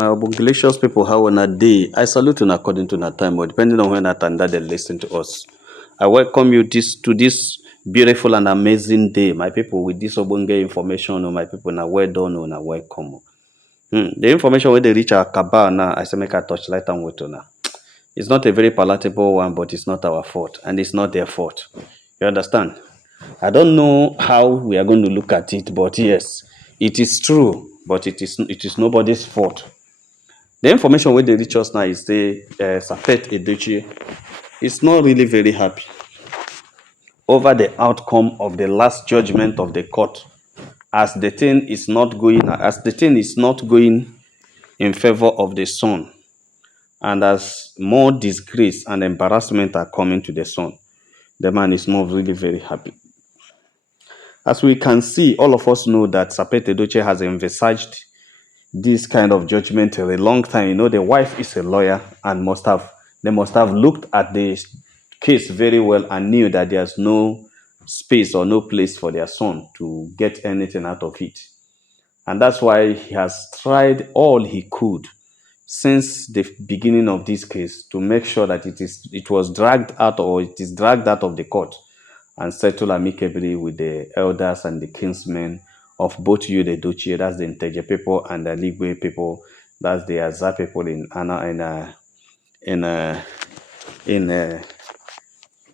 My obunglicious people, how on a day? I salute you according to that time, or depending on when that and that they listen to us. I welcome you to this beautiful and amazing day, my people, with this obunge information. My people, now well done, now welcome. The information where they reach our cabal now, I say make a touch light and with now. It's not a very palatable one, but it's not our fault, and it's not their fault. You understand? I don't know how we are going to look at it, but yes, it is true, but it is nobody's fault. The information where they reach us now is the Sapet Edochie is not really very happy over the outcome of the last judgment of the court, as the thing is not going in favor of the son, and as more disgrace and embarrassment are coming to the son, the man is not really very happy. As we can see, all of us know that Sapet Edochie has envisaged this kind of judgment for a long time. You know, the wife is a lawyer and they must have looked at the case very well and knew that there's no space or no place for their son to get anything out of it. And that's why he has tried all he could since the beginning of this case to make sure that it is dragged out of the court and settled amicably with the elders and the kinsmen of both Edochie, that's the Integer people, and the Ligwe people, that's the Azar people in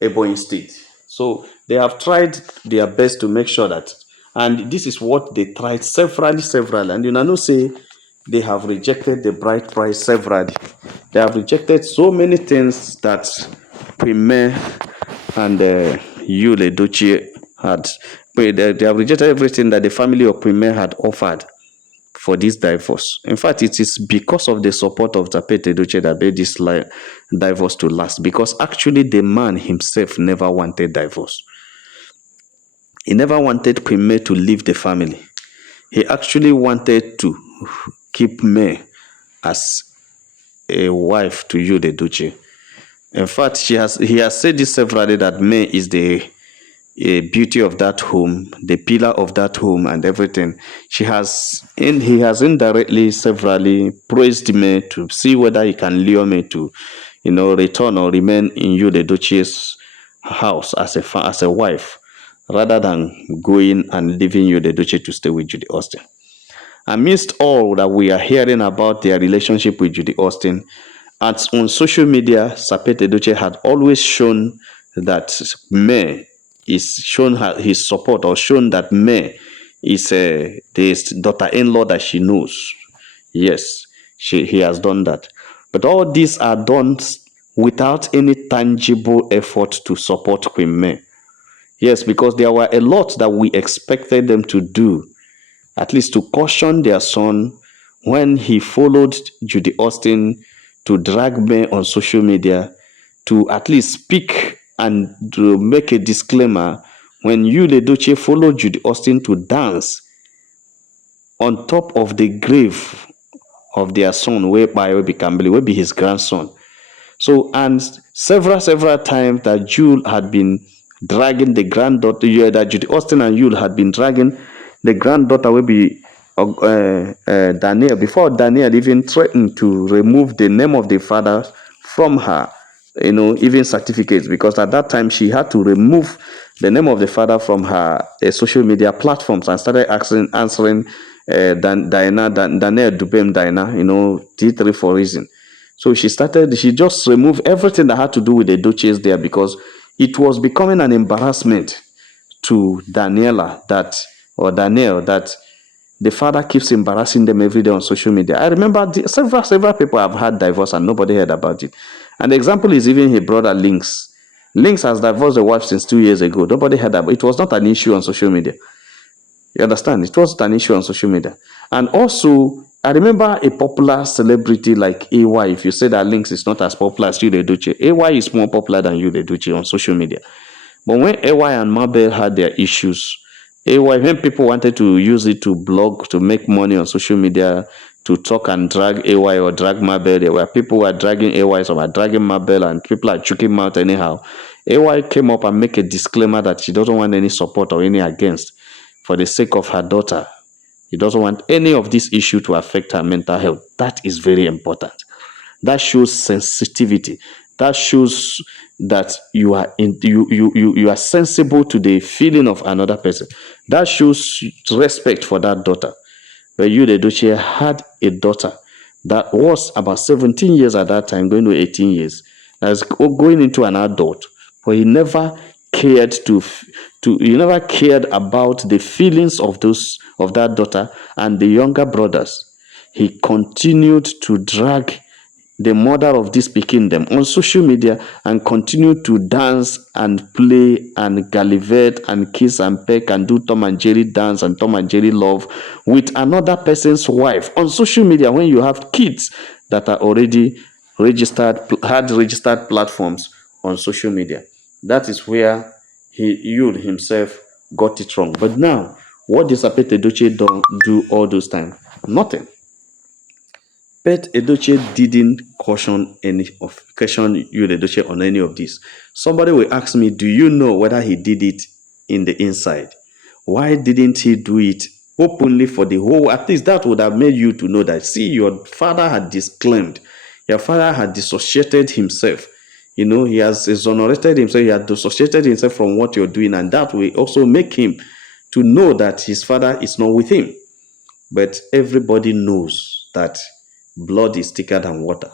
Ebonyi State. So they have tried their best to make sure that, and this is what they tried several, and you know say they have rejected the bride price severally. They have rejected so many things that Premier and Edochie had. They have rejected everything that the family of Premier had offered for this divorce. In fact, it is because of the support of Sapet Edochie that made this divorce to last. Because actually, the man himself never wanted divorce. He never wanted Premier to leave the family. He actually wanted to keep May as a wife to Edochie. In fact, he has said this severally, that May is the beauty of that home, the pillar of that home, and everything. He has indirectly severally praised me to see whether he can lure me to, return or remain in Edochie's house as a wife, rather than going and leaving Edochie to stay with Judy Austin. Amidst all that we are hearing about their relationship with Judy Austin, on social media, Sapet Edochie had always shown that May is shown his support, or shown that May is the daughter-in-law that she knows. Yes, he has done that. But all these are done without any tangible effort to support Queen May. Yes, because there were a lot that we expected them to do, at least to caution their son when he followed Judy Austin, to drag May on social media, to at least speak and to make a disclaimer when Edochie followed Judy Austin to dance on top of the grave of their son, whereby will be his grandson. So, and several times that Jude had been dragging the granddaughter, that Judy Austin and Yule had been dragging the granddaughter, will be Daniel, before Daniel even threatened to remove the name of the father from her, even certificates, because at that time she had to remove the name of the father from her social media platforms, and started answering Daniel Dubem Diana, T3 for reason. So she just removed everything that had to do with the Edochies there, because it was becoming an embarrassment to Daniel that the father keeps embarrassing them every day on social media. I remember several people have had divorce and nobody heard about it. And the example is even his brother Lynx. Lynx has divorced the wife since 2 years ago. Nobody heard about it. It was not an issue on social media. You understand? It wasn't an issue on social media. And also, I remember a popular celebrity like AY. If you say that Lynx is not as popular as Edochie, AY is more popular than Edochie on social media. But when AY and Mabel had their issues, AY, when people wanted to use it to blog, to make money on social media, to talk and drag AY or drag Mabel, there were people who were dragging AY, some were dragging Mabel, and people are choking him out anyhow. AY came up and make a disclaimer that she doesn't want any support or any against for the sake of her daughter. He doesn't want any of this issue to affect her mental health. That is very important. That shows sensitivity. That shows that you are sensible to the feeling of another person. That shows respect for that daughter. But you, the Edochie, had a daughter that was about 17 years at that time, going to 18 years. That's going into an adult, but he never cared he never cared about the feelings of that daughter and the younger brothers. He continued to drag the mother of this pikin them on social media and continue to dance and play and gallivant and kiss and peck and do Tom and Jerry dance and Tom and Jerry love with another person's wife on social media, when you have kids that are already had registered platforms on social media. That is where you himself got it wrong. But now, what did Sapete Edochie do all those time? Nothing. But Edochie didn't question you, Edochie, on any of this. Somebody will ask me, do you know whether he did it in the inside? Why didn't he do it openly for the whole? At least that would have made you to know that, see, your father had disclaimed. Your father had dissociated himself. He has exonerated himself. He had dissociated himself from what you're doing. And that will also make him to know that his father is not with him. But everybody knows that blood is thicker than water.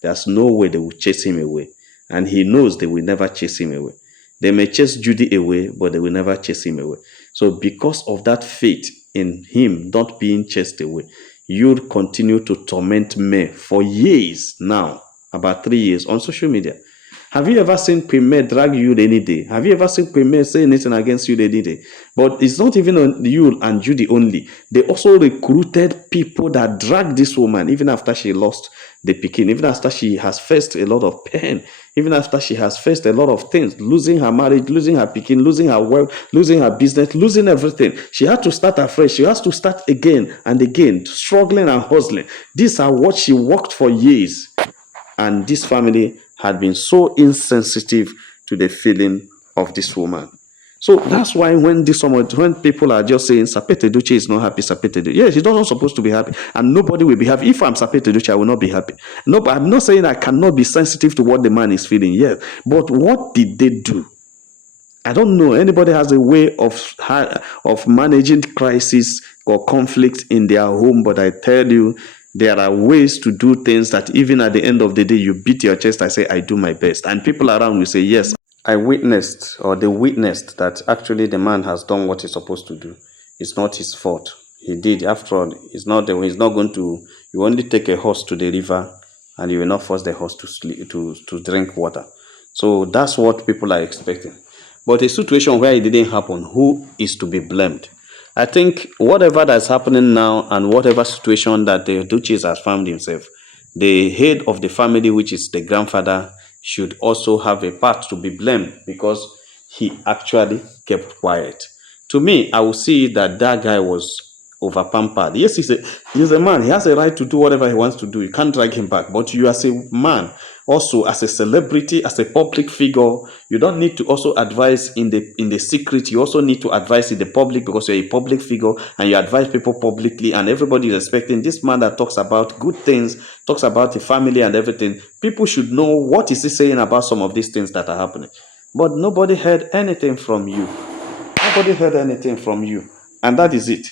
There's no way they will chase him away. And he knows they will never chase him away. They may chase Judy away, but they will never chase him away. So because of that faith in him not being chased away, you'd continue to torment me for years now, about 3 years, on social media. Have you ever seen Premier drag you any day? Have you ever seen Premier say anything against you any day? But it's not even on you and Judy only. They also recruited people that dragged this woman, even after she lost the pikin, even after she has faced a lot of pain, even after she has faced a lot of things, losing her marriage, losing her pikin, losing her wealth, losing her business, losing everything. She had to start afresh. She has to start again and again, struggling and hustling. These are what she worked for years. And this family had been so insensitive to the feeling of this woman. So that's why when people are just saying Sapete Edochie is not happy, Sapete Edochie, yes, he's not supposed to be happy, and nobody will be happy. If I'm Sapete Edochie, I will not be happy. No, but I'm not saying I cannot be sensitive to what the man is feeling. Yes, but what did they do? I don't know. Anybody has a way of managing crisis or conflict in their home, but I tell you, there are ways to do things that even at the end of the day, you beat your chest and say, I do my best. And people around will say, yes, I witnessed, or they witnessed that actually the man has done what he's supposed to do. It's not his fault. He did. After all, he's not going to, you only take a horse to the river and you will not force the horse to drink water. So that's what people are expecting. But a situation where it didn't happen, who is to be blamed? I think whatever that's happening now and whatever situation that the Edochie has found himself, the head of the family, which is the grandfather, should also have a part to be blamed because he actually kept quiet. To me, I will see that guy was over pampered. Yes, he's a man. He has a right to do whatever he wants to do. You can't drag him back. But you as a man, also as a celebrity, as a public figure, you don't need to also advise in the secret. You also need to advise in the public because you're a public figure and you advise people publicly, and everybody is expecting this man that talks about good things, talks about the family and everything. People should know what is he saying about some of these things that are happening. But nobody heard anything from you. Nobody heard anything from you. And that is it.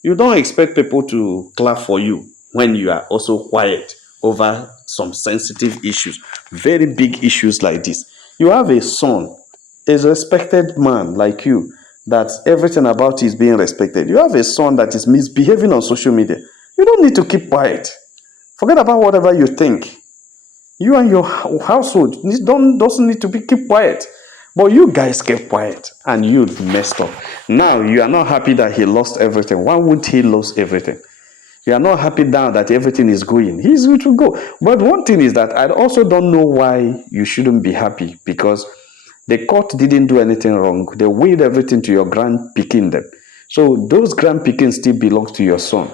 You don't expect people to clap for you when you are also quiet over some sensitive issues, very big issues like this. You have a son, a respected man like you, that everything about you is being respected. You have a son that is misbehaving on social media. You don't need to keep quiet. Forget about whatever you think. You and your household doesn't need to keep quiet. But you guys kept quiet and you messed up. Now you are not happy that he lost everything. Why would he lose everything? You are not happy now that everything is going. He's going to go. But one thing is that I also don't know why you shouldn't be happy, because the court didn't do anything wrong. They willed everything to your grand pikin them. So those grand pickings still belong to your son.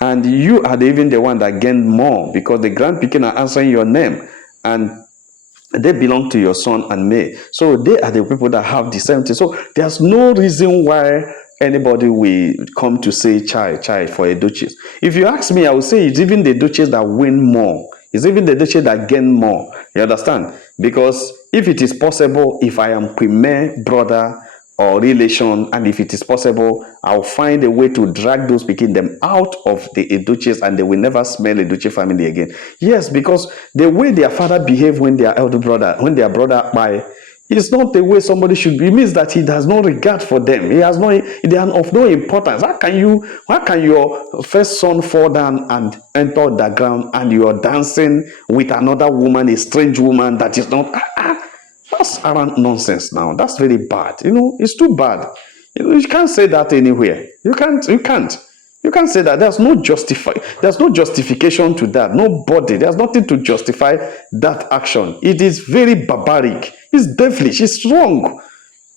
And you are even the one that gained more because the grand pikin are answering your name. And they belong to your son and me. So they are the people that have the same thing. So there's no reason why anybody will come to say chai for Edochies. If you ask me, I would say it's even the Edochies that win more. It's even the Edochies that gain more. You understand? Because if it is possible, if I am premier brother or relation, and if it is possible, I'll find a way to drag those picking them out of the Edochies, and they will never smell Edochie family again. Yes, because the way their father behaved when their elder brother, when their brother by, it's not the way somebody should be. It means that he has no regard for them. He has no, they are of no importance. How can your first son fall down and enter the ground and you are dancing with another woman, a strange woman that is not, that's around nonsense now. That's very bad. It's too bad. You can't say that anywhere. You can't say that. There's no justification to that. Nobody. There's nothing to justify that action. It is very barbaric. It's devilish. It's wrong.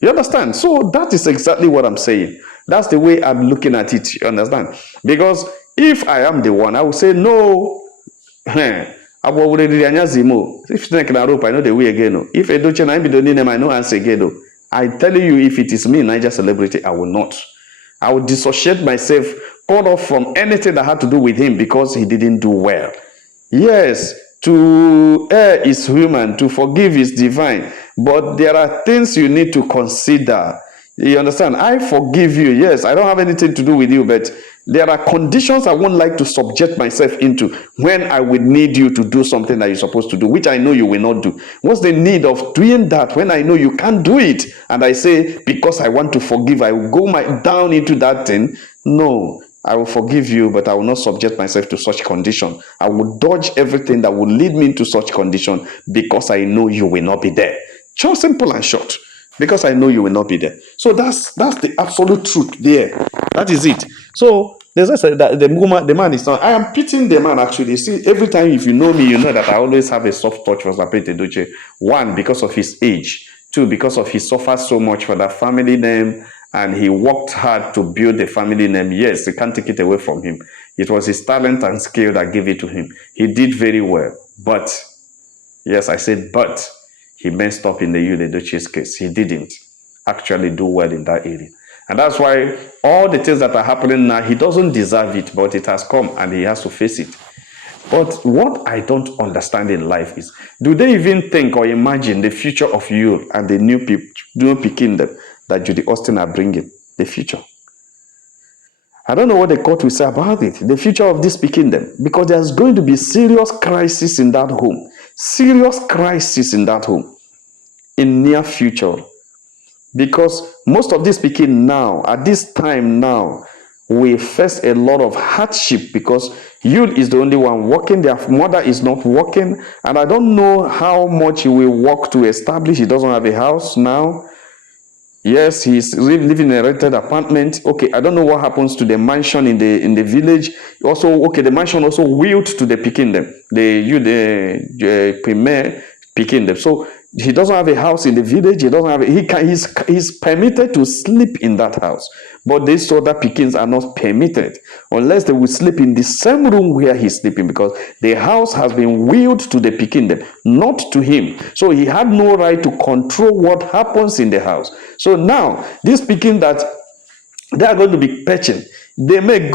You understand? So that is exactly what I'm saying. That's the way I'm looking at it. You understand? Because if I am the one, I would say no. If snake na rope, I know the way again. If Edochie na be the name, I know answer again. I tell you, if it is me, Niger celebrity, I will not. I will dissociate myself, cut off from anything that had to do with him because he didn't do well. Yes, to err is human, to forgive is divine. But there are things you need to consider. You understand? I forgive you. Yes, I don't have anything to do with you, but there are conditions I won't like to subject myself into when I would need you to do something that you're supposed to do, which I know you will not do. What's the need of doing that when I know you can't do it? And I say, because I want to forgive, I will go down into that thing. No, I will forgive you, but I will not subject myself to such condition. I will dodge everything that will lead me into such condition because I know you will not be there. Just simple and short. Because I know you will not be there. So that's the absolute truth there. That is it. So there's I said that the man is not. I am pitying the man actually. See, every time if you know me, you know that I always have a soft touch for Sapete Edochie. One, because of his age. Two, because of he suffered so much for that family name, and he worked hard to build the family name. Yes, you can't take it away from him. It was his talent and skill that gave it to him. He did very well. But, yes, I said but. He messed up in the Edochie's case. He didn't actually do well in that area. And that's why all the things that are happening now, he doesn't deserve it, but it has come and he has to face it. But what I don't understand in life is, do they even think or imagine the future of you and the new kingdom that Judy Austin are bringing? The future. I don't know what the court will say about it. The future of this kingdom. Because there's going to be serious crisis in that home. Serious crisis in that home. In near future. Because most of these speaking now, at this time now, we face a lot of hardship because Yul is the only one working, their mother is not working, and I don't know how much he will work to establish. He doesn't have a house now. Yes, he's living in a rented apartment. Okay, I don't know what happens to the mansion in the village. Also, okay, the mansion also willed to the Pikindem, the premier Pikindem. So he doesn't have a house in the village. He doesn't have. He's permitted to sleep in that house, but these other Pikins are not permitted unless they will sleep in the same room where he's sleeping, because the house has been willed to the Pikindem, not to him. So he had no right to control what happens in the house. So now this Pikin that they are going to be patching. They may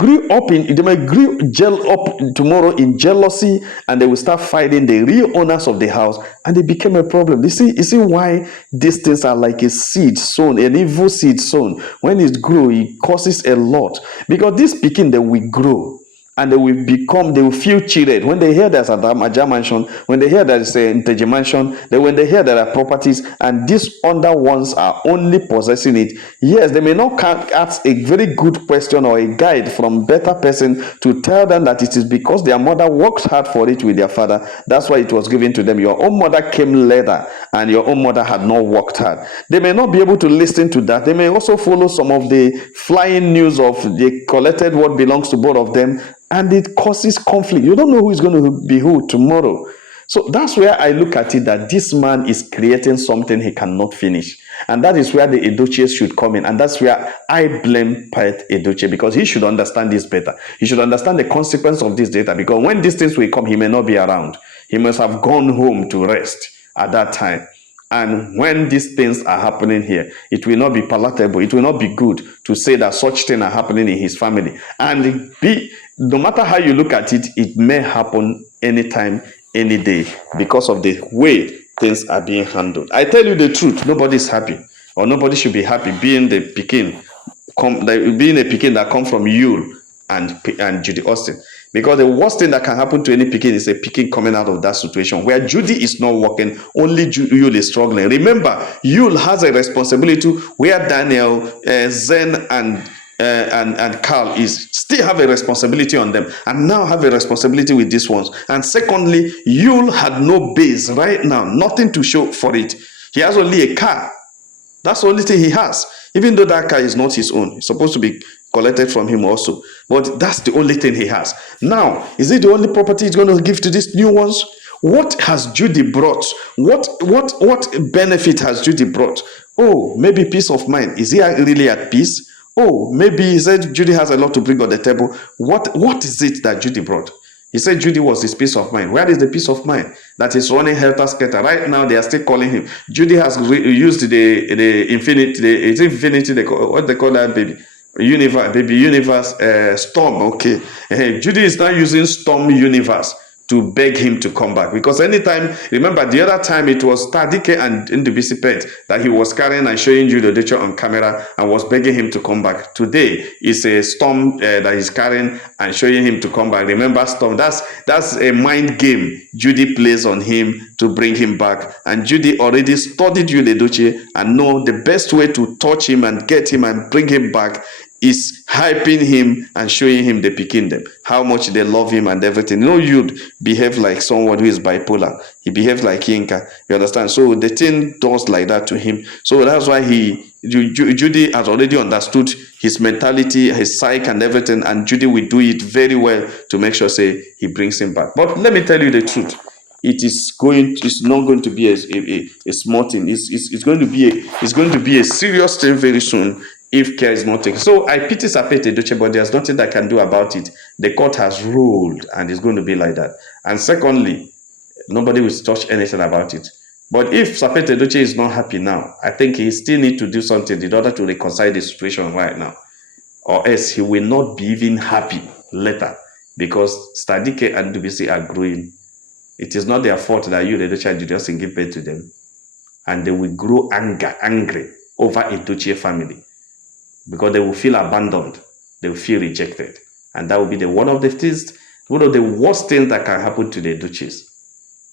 gel up tomorrow in jealousy, and they will start fighting the real owners of the house, and they became a problem. You see why these things are like a seed sown, an evil seed sown. When it grows, it causes a lot. Because this Pikin, they will grow. And they will feel cheated. When they hear there's a Maja mansion, when they hear there's a Nteje mansion, when they hear there are properties, and these other ones are only possessing it, yes, they may not ask a very good question or a guide from better person to tell them that it is because their mother worked hard for it with their father. That's why it was given to them. Your own mother came later, and your own mother had not worked hard. They may not be able to listen to that. They may also follow some of the flying news of they collected what belongs to both of them, and it causes conflict. You don't know who is going to be who tomorrow. So that's where I look at it, that this man is creating something he cannot finish. And that is where the Edochie should come in. And that's where I blame Pat Edochie, because he should understand this better. He should understand the consequence of this data, because when these things will come, he may not be around. He must have gone home to rest at that time. And when these things are happening here, it will not be palatable. It will not be good to say that such things are happening in his family. And no matter how you look at it, it may happen anytime, any day, because of the way things are being handled. I tell you the truth, nobody is happy, or nobody should be happy being the Pekin, being a Pekin that come from Yule and Judy Austin. Because the worst thing that can happen to any Pekin is a Pekin coming out of that situation where Judy is not working, only Yule is struggling. Remember, Yule has a responsibility where Daniel, Zen, and Carl is still have a responsibility on them, and now have a responsibility with these ones. And secondly, Yule had no base right now, nothing to show for it. He has only a car. That's the only thing he has. Even though that car is not his own, it's supposed to be collected from him also. But that's the only thing he has. Now, is it the only property he's going to give to these new ones? What has Judy brought? What benefit has Judy brought? Oh, maybe peace of mind. Is he really at peace? Oh, maybe he said Judy has a lot to bring on the table. What is it that Judy brought? He said Judy was his peace of mind. Where is the peace of mind that is running helter skelter? Right now, they are still calling him. Judy has used the infinity. What they call that baby? Universe, Storm. Okay, Judy is now using Storm Universe to beg him to come back, because anytime, remember the other time it was Tadike and Ndubisi Pet that he was carrying and showing you the Edochie on camera and was begging him to come back. Today is a Storm that he's carrying and showing him to come back. Remember Storm, that's a mind game Judy plays on him to bring him back, and Judy already studied you, the Edochie, and know the best way to touch him and get him and bring him back is hyping him and showing him the Pekin how much they love him and everything. You'd behave like someone who is bipolar. He behaves like Yinka. You understand? So the thing does like that to him. So that's why Judy has already understood his mentality, his psyche and everything, and Judy will do it very well to make sure, say, he brings him back. But let me tell you the truth. It's not going to be a small thing. It's going to be a serious thing very soon if care is not taken. So I pity Sapete Edochie, but there's nothing that I can do about it. The court has ruled, and it's going to be like that. And secondly, nobody will touch anything about it. But if Sapete Edochie is not happy now, I think he still need to do something in order to reconcile the situation right now, or else he will not be even happy later, because Stadike and Dubisi are growing. It is not their fault that you, the Edochie, just give birth to them, and they will grow angry over Edochie family, because they will feel abandoned, they will feel rejected, and that will be one of the worst things that can happen to the Edochies.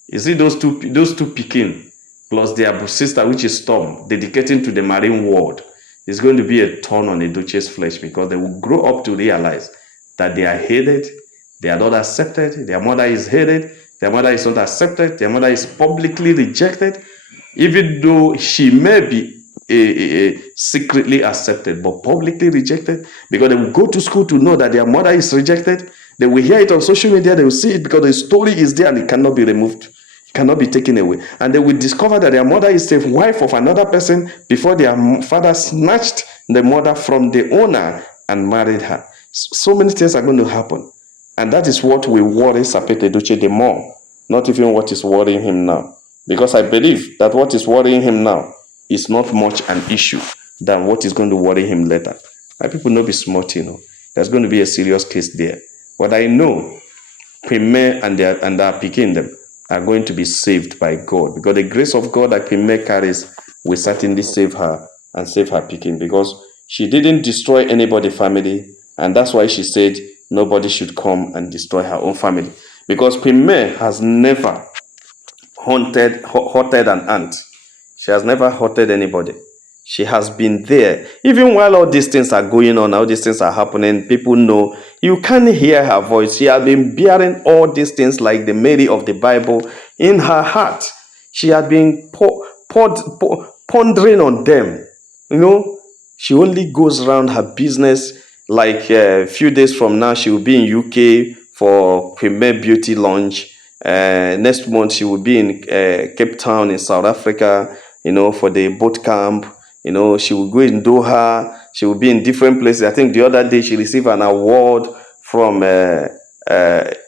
You see those two Pekin plus their sister, which is Storm, dedicating to the marine world, is going to be a thorn on Edochie's flesh, because they will grow up to realize that they are hated, they are not accepted, their mother is hated, their mother is not accepted, their mother is publicly rejected, even though she may be secretly accepted, but publicly rejected, because they will go to school to know that their mother is rejected. They will hear it on social media, they will see it, because the story is there and it cannot be removed, it cannot be taken away. And they will discover that their mother is the wife of another person before their father snatched the mother from the owner and married her. So many things are going to happen, and that is what will worry Sapete Edochie the more, not even what is worrying him now, because I believe that what is worrying him now is not much an issue than what is going to worry him later. My people not be smart, There's going to be a serious case there. But I know Queen May and their Pekin them are going to be saved by God, because the grace of God that Queen May carries will certainly save her and save her Pekin, because she didn't destroy anybody's family, and that's why she said nobody should come and destroy her own family, because Queen May has never hurted an ant. She has never hurted anybody. She has been there. Even while all these things are going on, all these things are happening, people know, you can't hear her voice. She has been bearing all these things like the Mary of the Bible in her heart. She had been pondering on them. She only goes around her business. Like a few days from now, she will be in UK for Premier Beauty Launch. Next month, she will be in Cape Town in South Africa, for the boat camp. She will go in Doha. She will be in different places. I think the other day she received an award from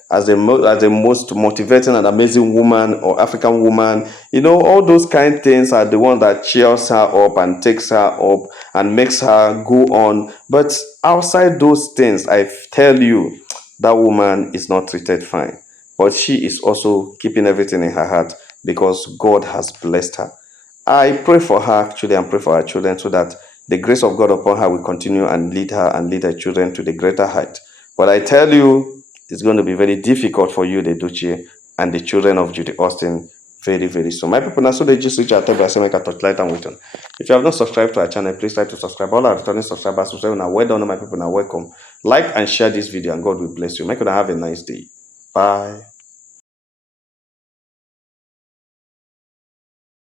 as the most motivating and amazing woman or African woman. All those kind things are the one that cheers her up and takes her up and makes her go on. But outside those things, I tell you, that woman is not treated fine. But she is also keeping everything in her heart because God has blessed her. I pray for her actually and pray for her children so that the grace of God upon her will continue and lead her children to the greater height. But I tell you, it's going to be very difficult for you, the Edochie, and the children of Judy Austin very, very soon. My people, now so they just reach out to us, make a touch light and wait on. If you have not subscribed to our channel, please try to subscribe. All our returning subscribers, now well done, my people, now welcome. Like and share this video, and God will bless you. Make sure to have a nice day. Bye.